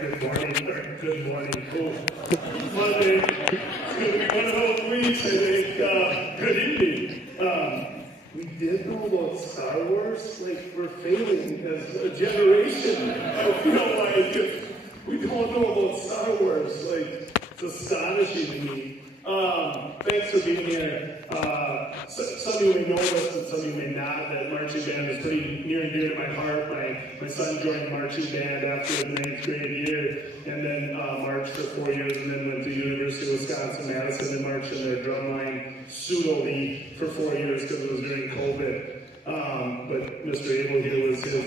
Good morning, or good morning, cool. Monday, it's going to be one of those weeks, I think. Good evening. We did know about Star Wars, like, we're failing as a generation. I feel like we don't know about Star Wars, like, it's astonishing to me. Thanks for being here. Some of you may know this and some of you may not, that marching band is pretty near and dear to my heart. My son joined marching band after his 9th grade year, and then marched for 4 years, and then went to University of Wisconsin-Madison and marched in their drumline pseudo-league for 4 years because it was during COVID. But Mr. Abel here was his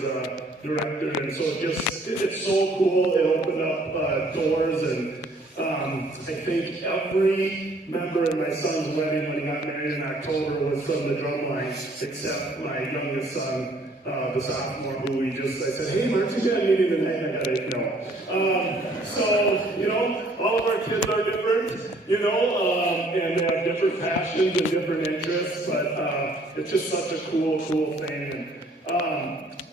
director, and so it's so cool. It opened up doors, and I think every member in my son's wedding when he got married in October was from the drumline, except my youngest son, the sophomore, who I said, hey, marching band meeting tonight, and I got no. So, all of our kids are different, and they have different passions and different interests, but it's just such a cool thing.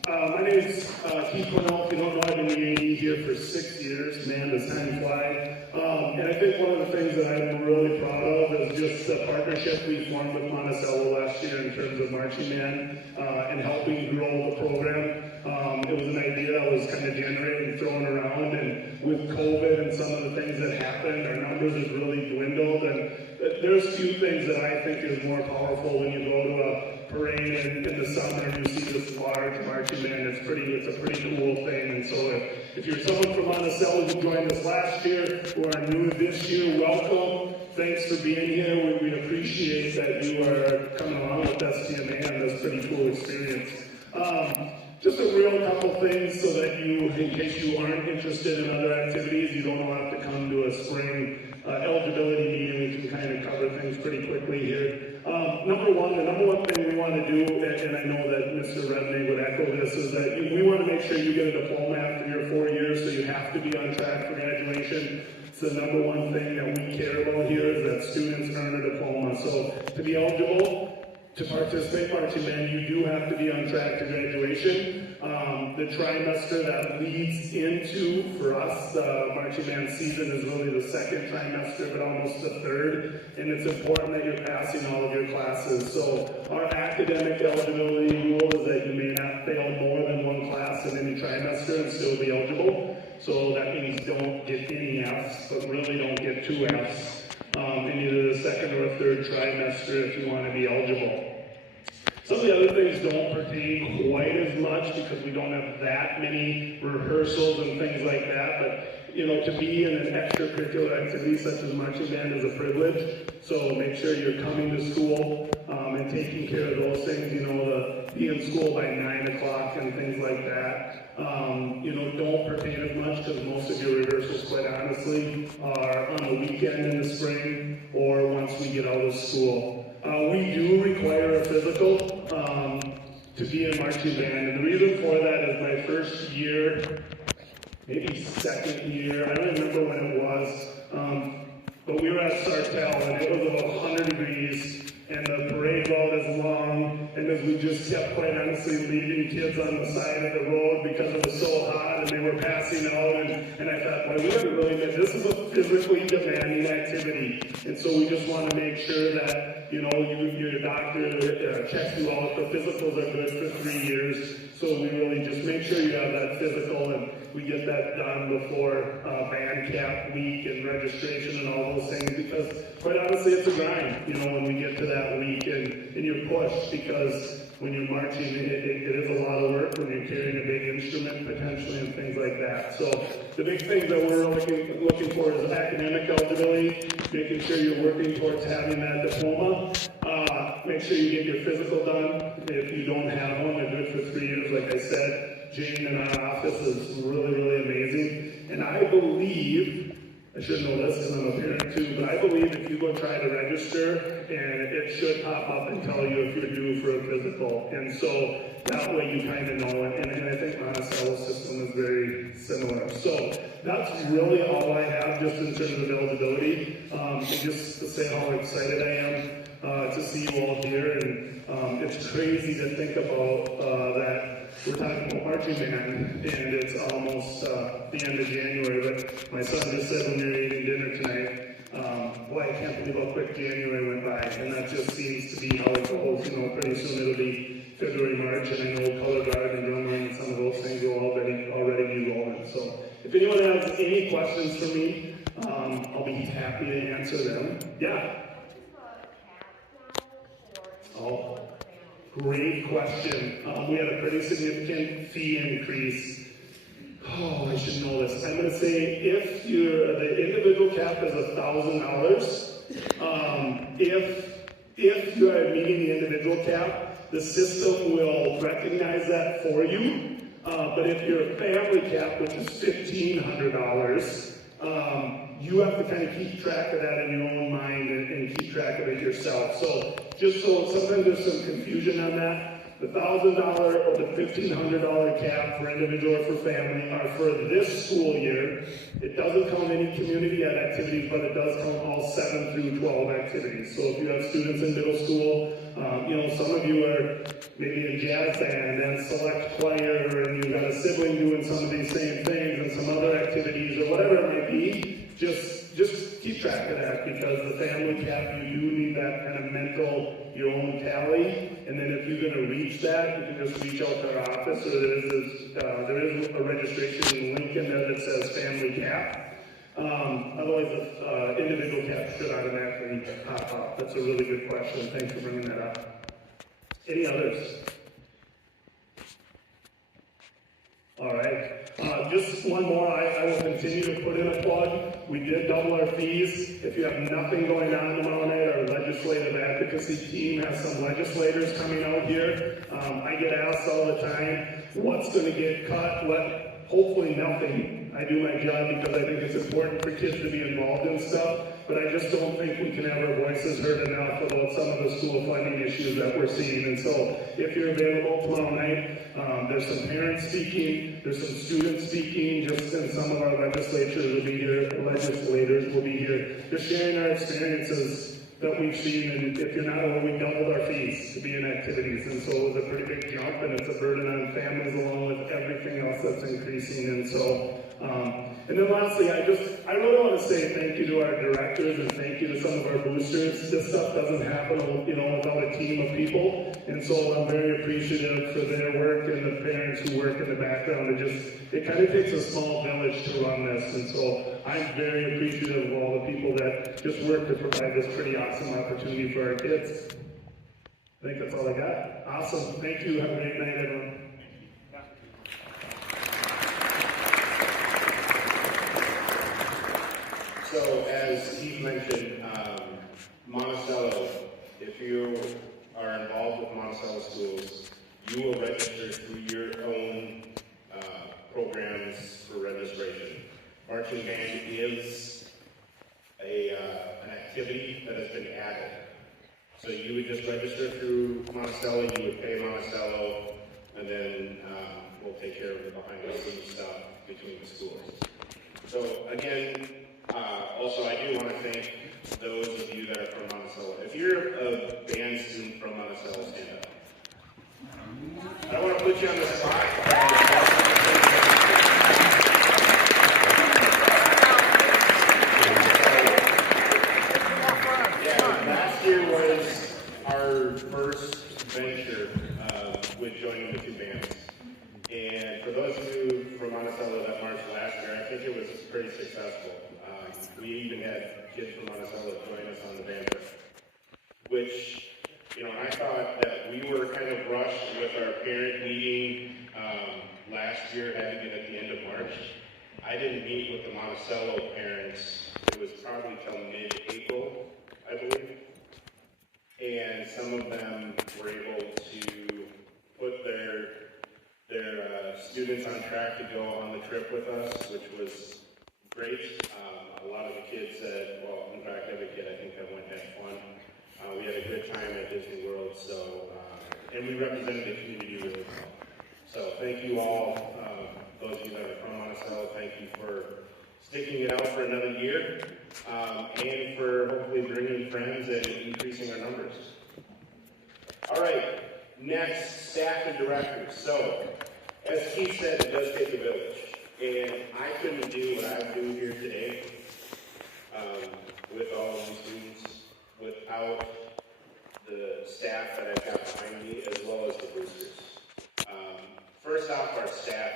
My name's Keith Cornell. If you don't know, I've been in AE here for 6 years. Man, does time fly. And I think one of the things that I'm really proud of is just the partnership we formed with Monticello last year in terms of marching band and helping grow the program. It was an idea that was kind of generated and thrown around, and with COVID and some of the things that happened, our numbers have really dwindled. And there's few things that I think is more powerful when you go to a parade in the summer and you see this large marching band. It's a pretty cool thing. And so if you're someone from Monticello who joined us last year or are new this year, welcome. Thanks for being here. We appreciate that you are coming along with STMA on this pretty cool experience. Just a real couple things so that you, in case you aren't interested in other activities, you don't have to come to a spring eligibility meeting. We can kind of cover things pretty quickly here. The number one thing we want to do, and I know that Mr. Redney would echo this, is that we want to make sure you get a diploma after your 4 years, so you have to be on track for graduation. It's the number one thing that we care about here, is that students earn a diploma. So to be eligible to participate in marching band, you do have to be on track to graduation. The trimester that leads into, for us, the marching band season is really the second trimester, but almost the third. And it's important that you're passing all of your classes. So our academic eligibility rule is that you may not fail more than one class in any trimester and still be eligible. So that means don't get any Fs, but really don't get 2 Fs in either the second or third trimester if you want to be eligible. Some of the other things don't pertain quite as much because we don't have that many rehearsals and things like that, but to be in an extracurricular activity such as marching band is a privilege. So make sure you're coming to school and taking care of those things, be in school by 9 o'clock and things like that. Don't pertain as much because most of your rehearsals, quite honestly, are on the weekend in the spring or once we get out of school. We do require a physical to be in marching band, and the reason for that is my first year, maybe second year, I don't remember when it was, but we were at Sartell and it was about 100 degrees and the parade route is long, and as we just kept, quite honestly, leaving kids on the side of the road because it was so hot and they were passing out, and I thought, well, we haven't really been, this is a physically demanding activity, and so we just want to make sure that your doctor checks you out. The physicals are good for 3 years, so we really just make sure you have that physical, and we get that done before band camp week and registration and all those things, because quite honestly, it's a grind, when we get to that week and you're pushed, because when you're marching, it is a lot of work when you're carrying a big instrument potentially and things like that. So the big things that we're looking for is academic eligibility, making sure you're working towards having that diploma. Make sure you get your physical done. If you don't have one, they're good for 3 years, like I said. Jane in our office is really amazing. And I believe, I should know this because I'm a parent too, but I believe if you go try to register, and it should pop up and tell you if you're due for a physical. And so that way you kind of know it. And I think Monticello's system is very similar. So that's really all I have just in terms of eligibility. And just to say how excited I am. to see you all here, and it's crazy to think about that we're talking about marching band, and it's almost the end of January, but my son just said when we were eating dinner tonight, boy, I can't believe how quick January went by, and that just seems to be how it goes. You know, pretty soon it'll be February, March, and I know color guard and drumline and some of those things will already be rolling. So if anyone has any questions for me, I'll be happy to answer them. Yeah? Oh, great question. We had a pretty significant fee increase. Oh, I should know this. I'm going to say if the individual cap is $1,000, if you are meeting the individual cap, the system will recognize that for you. But if you're a family cap, which is $1,500, you have to kind of keep track of that in your own mind and keep track of it yourself. So just so sometimes there's some confusion on that. The $1,000 or the $1,500 cap for individual or for family are for this school year. It doesn't count any community ed activities, but it does count all 7 through 12 activities. So if you have students in middle school, some of you are maybe in jazz band and select choir, and you've got a sibling doing some of these same things and some other activities or whatever it might be, just keep track of that, because the family cap, you do need that kind of mental, your own tally. And then if you're going to reach that, you can just reach out to our office, or there is a registration link in there that says family cap. Otherwise, the individual cap should automatically pop up. That's a really good question. Thanks for bringing that up. Any others? All right. Just one more. I will continue to put in a plug. We did double our fees. If you have nothing going on tomorrow night, our legislative advocacy team has some legislators coming out here. I get asked all the time, what's going to get cut? Hopefully nothing. I do my job because I think it's important for kids to be involved in stuff, but I just don't think we can have our voices heard enough about some of the school funding issues that we're seeing. And so if you're available tomorrow night, there's some parents speaking, there's some students speaking, just in some of our legislators will be here, just sharing our experiences that we've seen. And if you're not aware, we doubled our fees to be in activities, and so it was a pretty big jump, and it's a burden on families along with everything else that's increasing. And so and then lastly, I really want to say thank you to our directors and thank you to some of our boosters. This stuff doesn't happen, without a team of people. And so I'm very appreciative for their work and the parents who work in the background. It kind of takes a small village to run this. And so I'm very appreciative of all the people that just work to provide this pretty awesome opportunity for our kids. I think that's all I got. Awesome. Thank you. Have a great night, everyone. So, as Steve mentioned, Monticello, if you are involved with Monticello schools, you will register through your own programs for registration. Marching band is an activity that has been added. So you would just register through Monticello, you would pay Monticello, and then we'll take care of the behind the scenes stuff between the schools. So again, also, I do want to thank those of you that are from Monticello. If you're a band student from Monticello, stand up. I don't want to put you on the spot. Yeah, last year was our first venture with joining the two bands. And for those of you from Monticello that marched last year, I think it was pretty successful. We even had kids from Monticello join us on the band trip, which, I thought that we were kind of rushed with our parent meeting last year, having it at the end of March. I didn't meet with the Monticello parents. It was probably till mid-April, I believe. And some of them were able to put their students on track to go on the trip with us, which was great. A lot of the kids said, well, in fact, every kid I think that went had fun. We had a good time at Disney World, and we represented the community really well. So thank you all, those of you that are from Monticello, thank you for sticking it out for another year. and for hopefully bringing friends and increasing our numbers. All right, next, staff and directors. So, as Keith said, it does take a village, and I couldn't do what I'm doing here today with all of these students without the staff that I've got behind me, as well as the boosters. First off, our staff.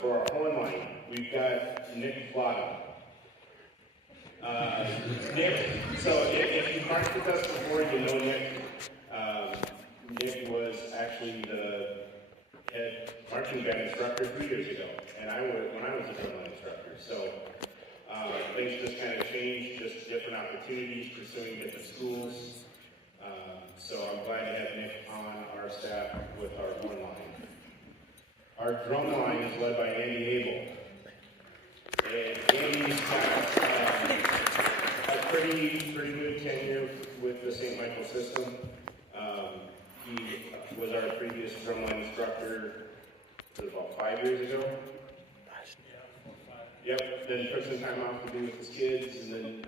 For our horn line, we've got Nick Flotto. Nick, so if you marched with us before, you know Nick. Nick was actually the head marching band instructor 3 years ago, and when I was a drumline instructor. So things just kind of changed, just different opportunities, pursuing different schools. So I'm glad to have Nick on our staff with our horn line. Our drum line is led by Andy Abel. And Andy's got a pretty good tenure with the St. Michael system. He was our previous drumline instructor about 5 years ago. Yep, then took some time off to be with his kids, and then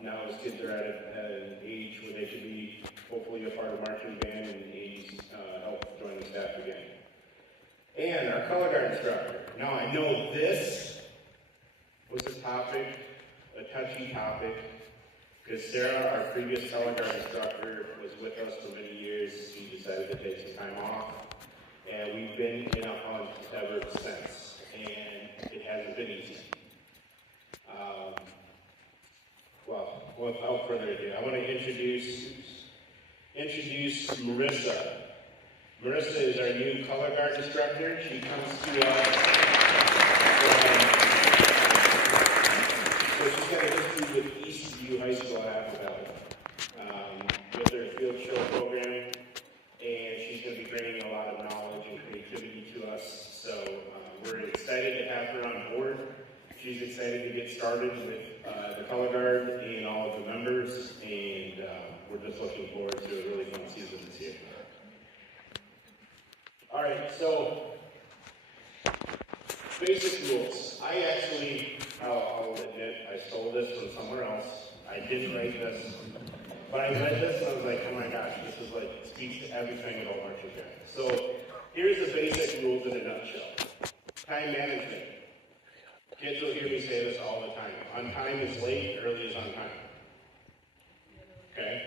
now his kids are at an age where they should be hopefully a part of marching band, and Andy's helped join the staff again. And our color guard instructor. Now I know this was a topic, a touchy topic, because Sarah, our previous color guard instructor, was with us for many years. She decided to take some time off, and we've been in a hunt ever since, and it hasn't been easy. Well, without further ado, I want to introduce Marissa. Marissa is our new color guard instructor. She comes to us so she's got a history with Eastview High School at Apple Valley with their field show program, and she's going to be bringing a lot of knowledge and creativity to us. So we're excited to have her on board. She's excited to get started with the color guard and all of the members, and we're just looking forward to a really fun season this year. All right, so basic rules. I'll admit, I stole this from somewhere else. I didn't write this, but I read this and I was like, oh my gosh, this is speaks to everything about marching band. So here's the basic rules in a nutshell. Time management. Kids will hear me say this all the time. On time is late, early is on time. Okay?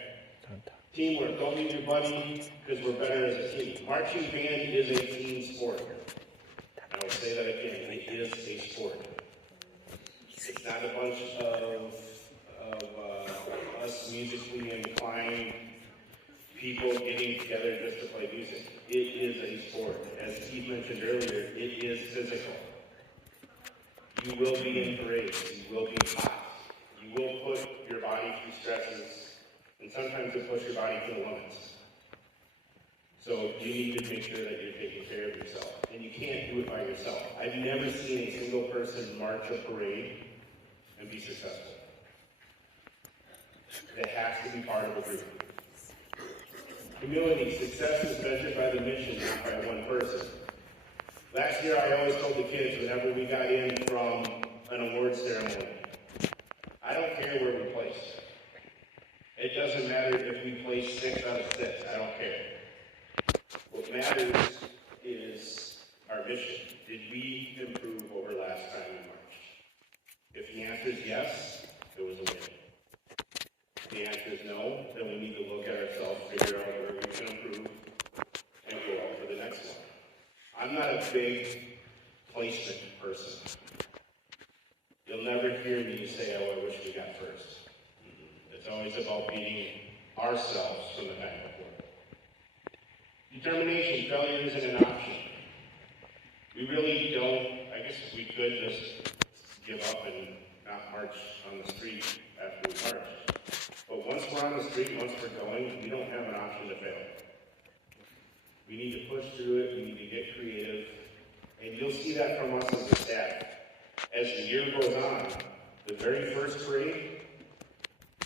Teamwork. Don't leave your buddy because we're better as a team. Marching band is a team sport. I will say that again. It is a sport. It's not a bunch of us musically inclined people getting together just to play music. It is a sport. As Keith mentioned earlier, it is physical. You will be in parades. You will be hot. You will put your body through stresses. And sometimes it puts your body to the limits. So you need to make sure that you're taking care of yourself. And you can't do it by yourself. I've never seen a single person march a parade and be successful. It has to be part of a group. Humility. Success is measured by the mission, not by one person. Last year I always told the kids whenever we got in from an award ceremony, I don't care where we placed. It doesn't matter if we place 6 out of 6. I don't care. What matters is our mission. Did we improve over last time we marched? If the answer is yes, it was a win. If the answer is no, then we need to look at ourselves, figure out where we can improve, and go out for the next one. I'm not a big placement person. You'll never hear me say, oh, I wish we got first. It's always about beating ourselves from the time before. Determination. Failure isn't an option. We really don't, I guess we could just give up and not march on the street after we march. But once we're on the street, once we're going, we don't have an option to fail. We need to push through it, we need to get creative, and you'll see that from us as a staff. As the year goes on, the very first parade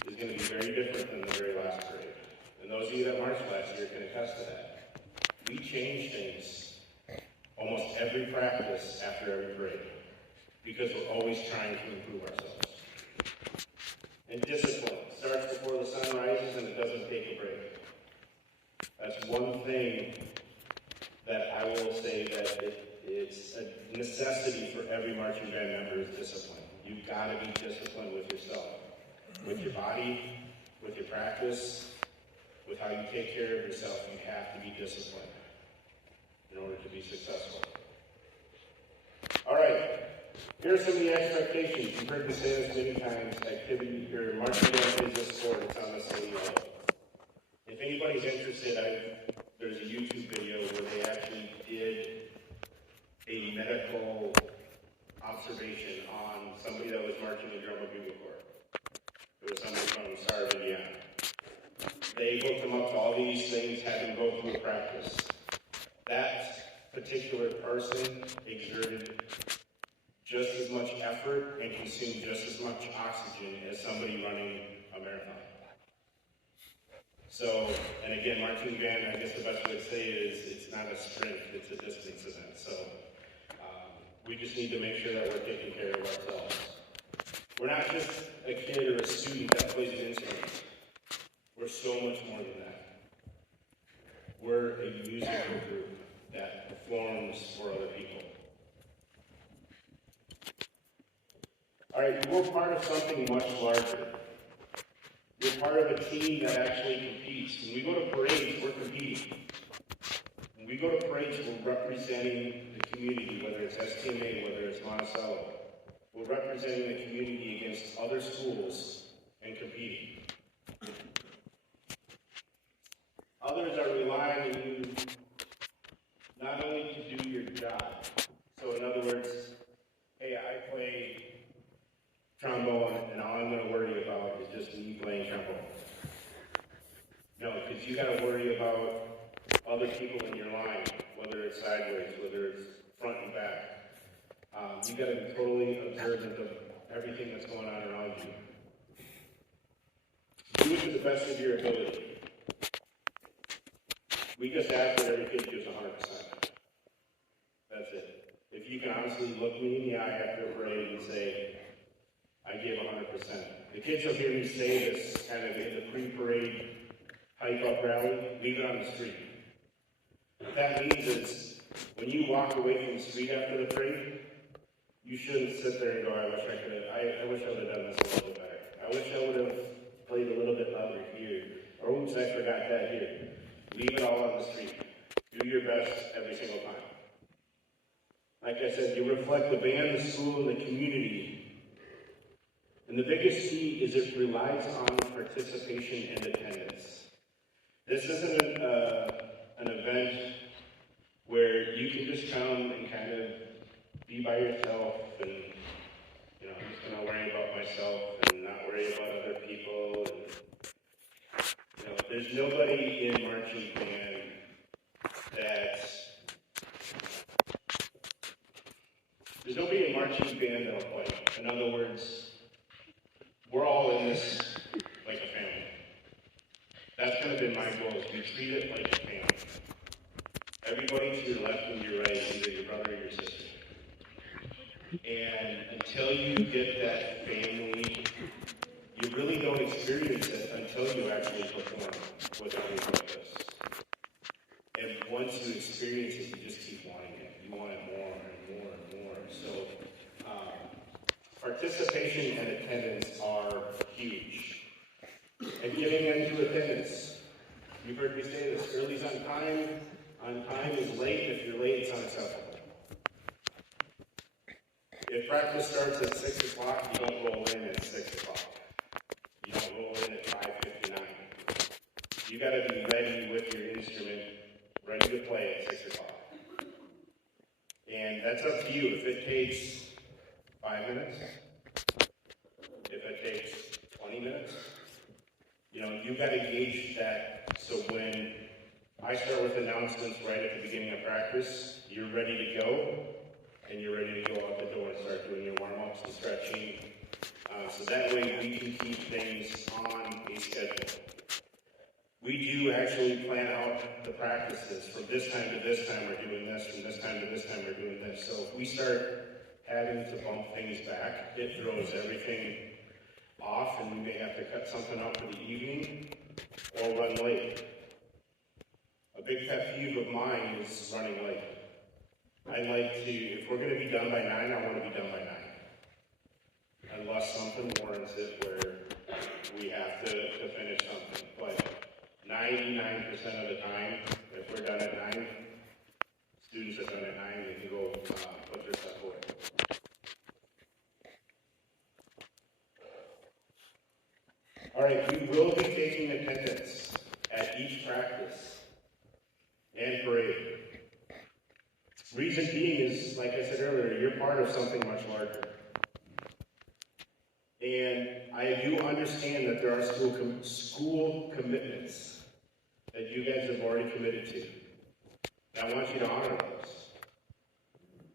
is going to be very different than the very last parade. And those of you that marched last year can attest to that. We change things almost every practice after every parade because we're always trying to improve ourselves. And discipline starts before the sun rises and it doesn't take a break. That's one thing that I will say that it's a necessity for every marching band member is discipline. You've got to be disciplined with yourself, with your body, with your practice, with how you take care of yourself. You have to be disciplined in order to be successful. All right, here are some of the expectations. You've heard me say this many times. Activity, your marching band is a sport. It's on the city level. If anybody's interested, there's a YouTube video where they actually did a medical observation on somebody that was marching in drum and bugle corps. It was somebody from Starve, Indiana. They hooked them up to all these things, had them go through a practice. That particular person exerted just as much effort and consumed just as much oxygen as somebody running a marathon. So, and again, marching band, I guess the best way to say it is it's not a sprint, it's a distance event. So we just need to make sure that we're taking care of ourselves. We're not just a kid or a student that plays an instrument. We're so much more than that. We're a musical group that performs for other people. All right, we're part of something much larger. We're part of a team that actually competes. When we go to parades, we're competing. When we go to parades, we're representing the community, whether it's STMA, whether it's Monticello. We're representing the community against other schools and competing. Others are relying on you not only to do your job. So in other words, hey, I play trombone, and all I'm going to worry about is just me playing trombone. No, because you got to worry about other people in your line, whether it's sideways, whether it's front and back. You got to be totally observant of everything that's going on around you. Do it to the best of your ability. We just ask that every kid gives 100%. That's it. If you can honestly look me in the eye after a parade and say, I give 100%. The kids will hear me say this kind of in the pre-parade hike-up rally, leave it on the street. What that means is, when you walk away from the street after the parade, you shouldn't sit there and go, I wish I would have done this a little bit better. I wish I would have played a little bit louder here. Or oops, I forgot that here. Leave it all on the street. Do your best every single time. Like I said, you reflect the band, the school, and the community. And the biggest key is it relies on participation and attendance. This isn't an event where you can just come and kind of be by yourself and, I'm just going to worry about myself and not worry about other people. And, there's nobody in marching band that'll play. In other words, we're all in this like a family. That's kind of been my goal, is to treat it like a family. Everybody to your left and your right is either your brother or your sister. And until you get that family, you really don't experience it until you actually perform with things like this. And once you experience it, you just keep wanting it. You want it more and more and more. So participation and attendance are huge. And getting into attendance. You've heard me say this, early's on time. On time is late. If you're late, it's unacceptable. If practice starts at 6 o'clock, you don't roll in at 6 o'clock. You don't roll in at 5:59. You got to be ready with your instrument, ready to play at 6 o'clock. And that's up to you. If it takes 5 minutes, if it takes 20 minutes, you've got to gauge that. So when I start with announcements right at the beginning of practice, you're ready to go, and you're ready to go out the door and start doing your warm-ups and stretching. So that way we can keep things on a schedule. We do actually plan out the practices. From this time to this time we're doing this, from this time to this time we're doing this. So if we start having to bump things back, it throws everything off and we may have to cut something out for the evening or run late. A big pet peeve of mine is running late. I like to, if we're going to be done by 9, I want to be done by 9. Unless something warrants it where we have to finish something. But 99% of the time, if we're done at 9, students are done at 9, they can go put their stuff away. All right, we will be taking attendance at each practice and parade. Reason being is, like I said earlier, you're part of something much larger. And I do understand that there are school commitments that you guys have already committed to. And I want you to honor those.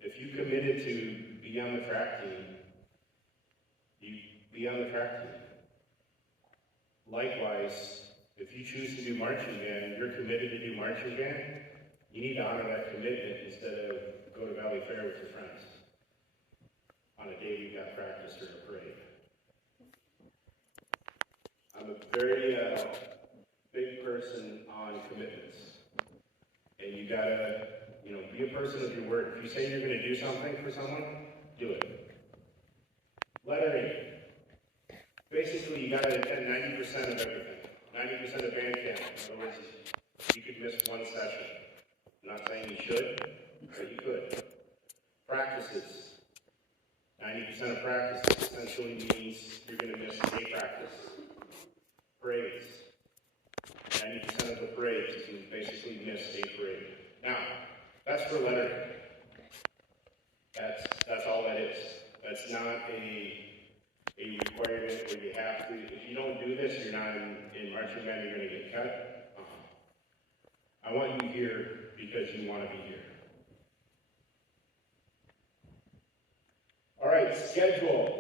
If you committed to be on the track team, you be on the track team. Likewise, if you choose to do marching band, you're committed to do marching band, you need to honor that commitment instead of go to Valley Fair with your friends on a day you've got practice or a parade. I'm a very big person on commitments. And you gotta, be a person of your word. If you say you're gonna do something for someone, do it. Lettering. Basically, you gotta attend 90% of everything. 90% of band camp. In other words, you could miss one session. I'm not saying you should, but you could. Practices. 90% of practices essentially means you're gonna miss a practice. Parades. 90% of the parades, you can basically miss a parade. Now, that's for lettering. That's all that is. That's not a requirement where you have to. If you don't do this, you're not in marching band, you're going to get cut. I want you here because you want to be here. All right, schedule.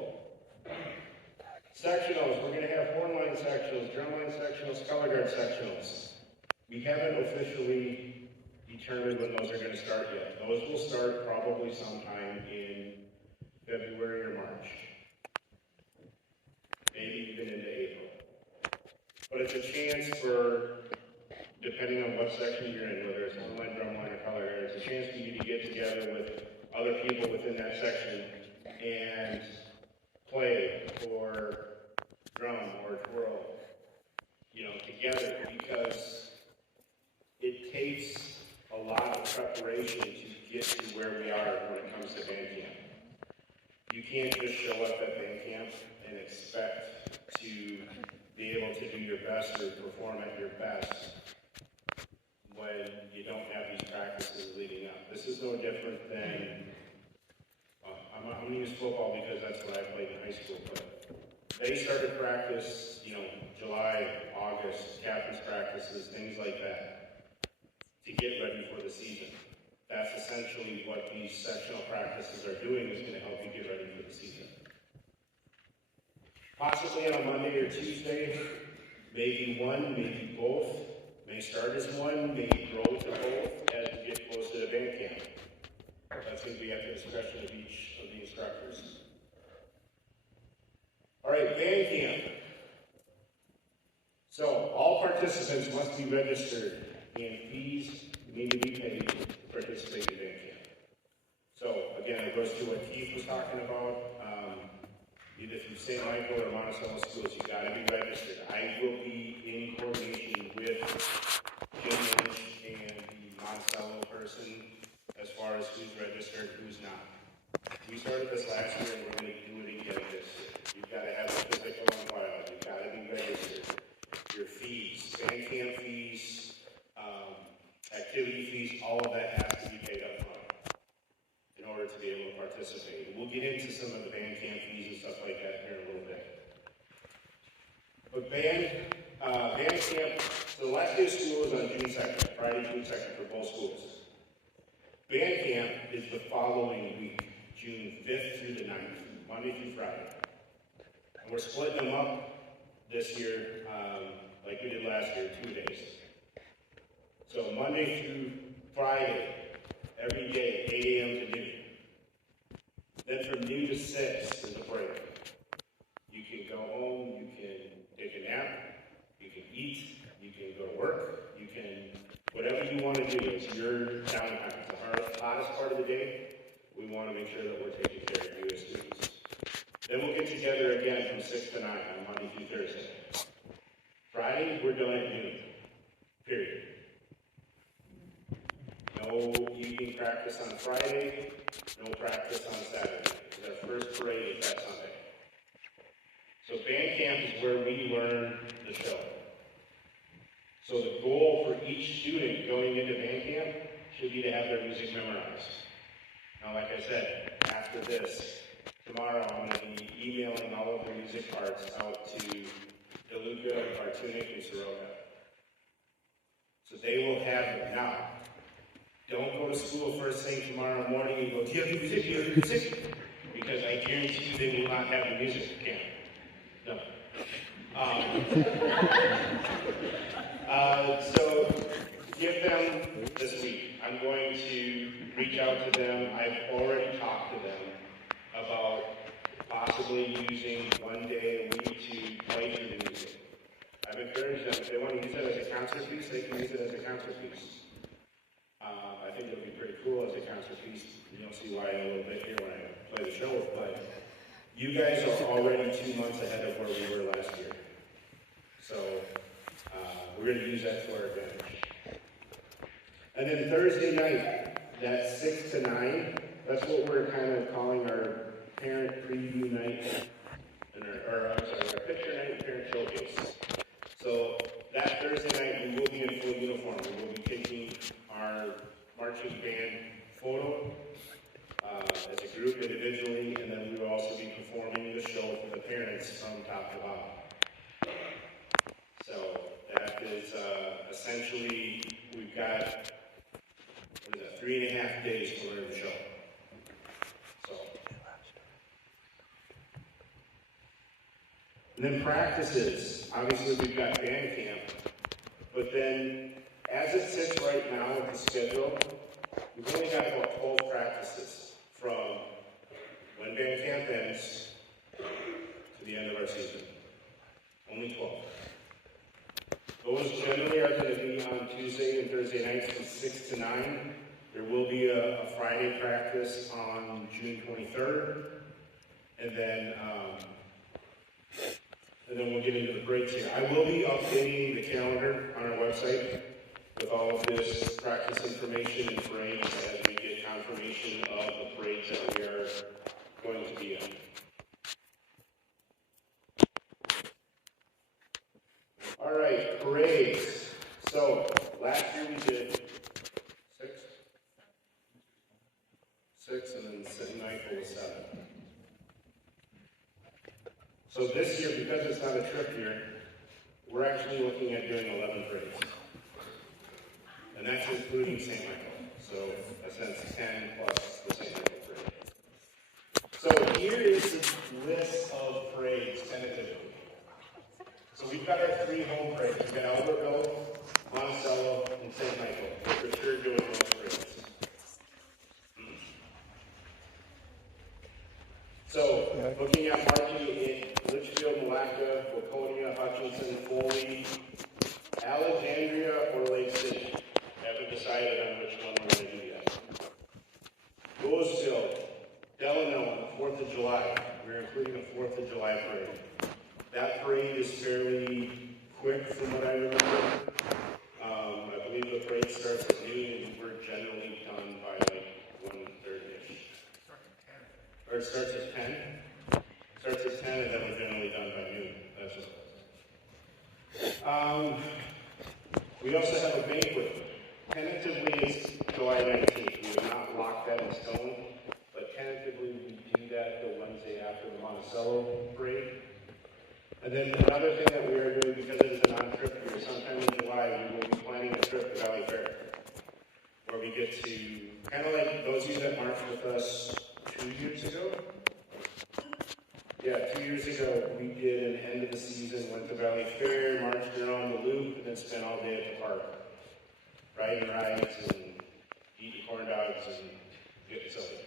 Sectionals. We're going to have hornline sectionals, drumline sectionals, color guard sectionals. We haven't officially determined when those are going to start yet. Those will start probably sometime in February or March. Maybe even into April. But it's a chance for, depending on what section you're in, whether it's hornline, drumline, or color guard, it's a chance for you to get together with other people within that section and play or drum or twirl, together, because it takes a lot of preparation to get to where we are when it comes to band camp. You can't just show up at band camp and expect to be able to do your best or perform at your best when you don't have these practices leading up. This is no different than, I'm going to use football because that's what I played in high school, but they started practice, July, August, captain's practices, things like that, to get ready for the season. That's essentially what these sectional practices are doing, is going to help you get ready for the season. Possibly on a Monday or Tuesday, maybe one, maybe both, may start as one, may grow to both as we get close to the band camp. That's going to be at the discretion of each of the instructors. All right, band camp. So, all participants must be registered, and fees need to be paid to participate in band camp. So, again, it goes to what Keith was talking about. Either through St. Michael or Monticello schools, you've got to be registered. I will be in coordination with Jim Lynch and the Monticello person as far as who's registered, who's not. We started this last year, and we're going to do it again this year. You've got to have a physical on file. You've got to be registered. Your fees, band camp fees, activity fees, all of that has to be paid up front in order to be able to participate. We'll get into some of the band camp fees and stuff like that here in a little bit. But band camp, so the last day of school is on June 2nd, Friday, June 2nd for both schools. Band camp is the following week, June 5th through the 9th, Monday through Friday. And we're splitting them up this year, like we did last year, 2 days. So Monday through Friday, every day, 8 a.m. to noon. Then from noon to 6 is a break. You can go home, hottest part of the day, we want to make sure that we're taking care of you as students. Then we'll get together again from 6 to 9 on Monday through Thursday. Friday, we're done at noon. Period. No evening practice on Friday, no practice on Saturday. Our first parade is that Sunday. So band camp is where we learn the show. So the goal for each student going into band camp should be to have their music memorized. Now, like I said, after this, tomorrow I'm going to be emailing all of the music parts out to DeLuca, Bartunik, and Soroka. So they will have them. Now, don't go to school first thing tomorrow morning and go, do you have music? Do you have music? Because I guarantee you they will not have the music camp. No. So give them this week. I'm going to reach out to them. I've already talked to them about possibly using one day a week to play through the music. I've encouraged them, if they want to use it as a concert piece, they can use it as a concert piece. I think it'll be pretty cool as a concert piece. You'll see why in a little bit here when I play the show, but you guys are already 2 months ahead of where we were last year. So we're going to use that to our advantage. And then Thursday night, that's 6 to 9. That's what we're kind of calling our parent preview night, and our picture night and parent showcase. So that Thursday night, we will be in full uniform. We will be taking our marching band photo as a group individually, and then we will also be performing the show for the parents from top to bottom. So that is essentially, we've got, 3.5 days to learn the show. So. And then practices. Obviously, we've got band camp, but then as it sits right now with the schedule, we've only got about 12 practices from when band camp ends to the end of our season. Only 12. Those generally are going to be on Tuesday and Thursday nights from 6 to 9. There will be a Friday practice on June 23rd, and then we'll get into the parades here. I will be updating the calendar on our website with all of this practice information and parades as we get confirmation of the parades that we are going to be in. All right, parades. So last year we did six, and then City Michael was 7. So this year, because it's not a trip year, we're actually looking at doing 11 parades. And that's including St. Michael. So that's 10 plus the St. Michael parade. So here is the list of parades tentatively. So we've got our 3 home parades. We've got Albertville, Monticello, and St. Michael. We're for sure doing those parades. So, looking at marching in Litchfield, Malacca, Waconia, Hutchinson, Foley, Alexandria, or Lake City. Haven't decided on which one we're going to do yet. Louisville, Delano on the 4th of July. We're including the 4th of July parade. That parade is fairly quick from what I remember. I believe the parade starts at noon and we're generally done by like 1:30ish. Or it starts at 10. Starts at 10 and then we're generally done by noon. That's just we also have a banquet. Tentatively it's July 19th. We have not locked that in stone, but tentatively we do that the Wednesday after the Monticello parade. And then another thing that we are doing, because it is a non-trip year, sometime in July we will be planning a trip to Valley Fair, where we get to, kind of like those of you that marched with us 2 years ago. Yeah, 2 years ago we did an end of the season, went to Valley Fair, marched around the loop, and then spent all day at the park, riding rides and eating corn dogs and getting silly.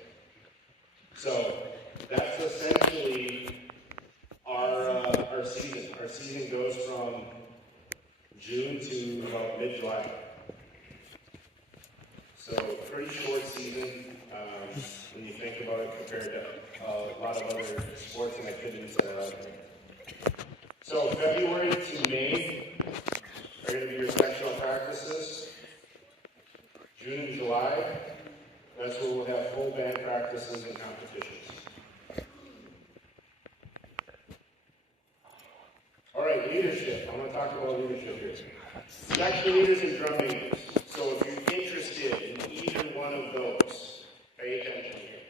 So that's essentially our season. Our season goes from June to about mid-July. So pretty short season when you think about it compared to a lot of other sports and activities that are out there. So February to May are going to be your sectional practices. June and July, that's where we'll have full band practices and competitions. All right, leadership. I want to talk about leadership here. Section leaders and drum majors. So if you're interested in either one of those, pay attention here.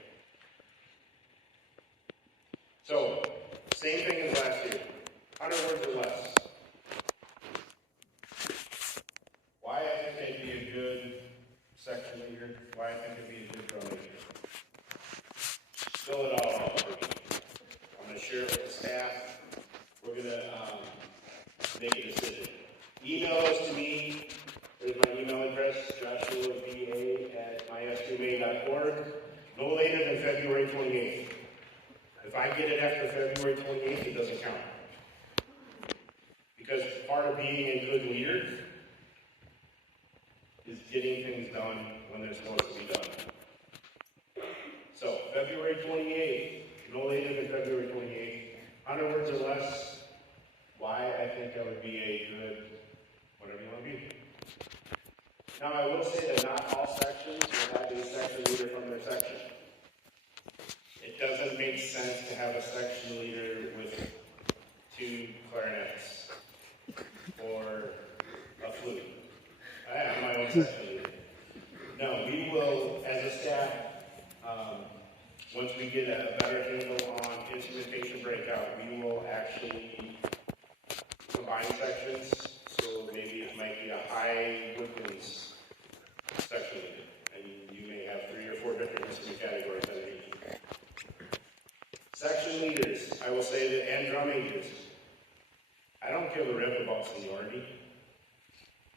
So, same thing as last year. 100 words or less. Why I think they'd be a good section leader, why I think it'd be a good drum major. Fill it all out for me. I'm going to share it with the staff. We're going to make a decision. Email those to me. There's my email address, joshuaba@mystma.org. No later than February 28th. If I get it after February 28th, it doesn't count. Because part of being a good leader is getting things done when they're supposed to be done. So, February 28th, no later than February 28th. 100 words or less. Why I think that would be a good, whatever you want to be. Now, I will say that not all sections will have a section leader from their section. It doesn't make sense to have a section leader with 2 clarinets or a flute. I have my own section leader. No, we will, as a staff, once we get a better handle on instrumentation breakout, we will actually combine sections. So maybe it might be a high woodwinds section leader, and you may have 3 or 4 different instrument categories underneath. Section leaders, I will say that, and drum majors, I don't give a rip about seniority.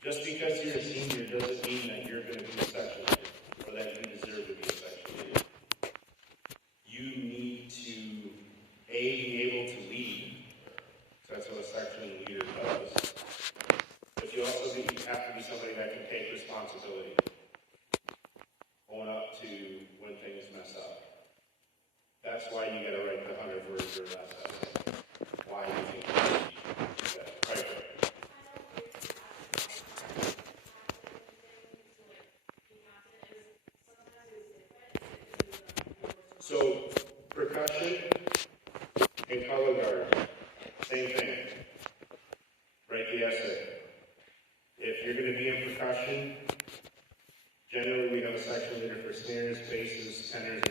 Just because you're a senior doesn't mean that you're going to be a section leader, or that you deserve to be a section leader. You need to, be able to lead. That's what a section leader does. But you also have to be somebody that can take responsibility. Own up to when things mess up. That's why you got to write the 100 words or less. Why you think you need that. Right. So, percussion and color guard, same thing. Write the essay. If you're going to be in percussion, generally we have a section leader for snares, basses, tenors,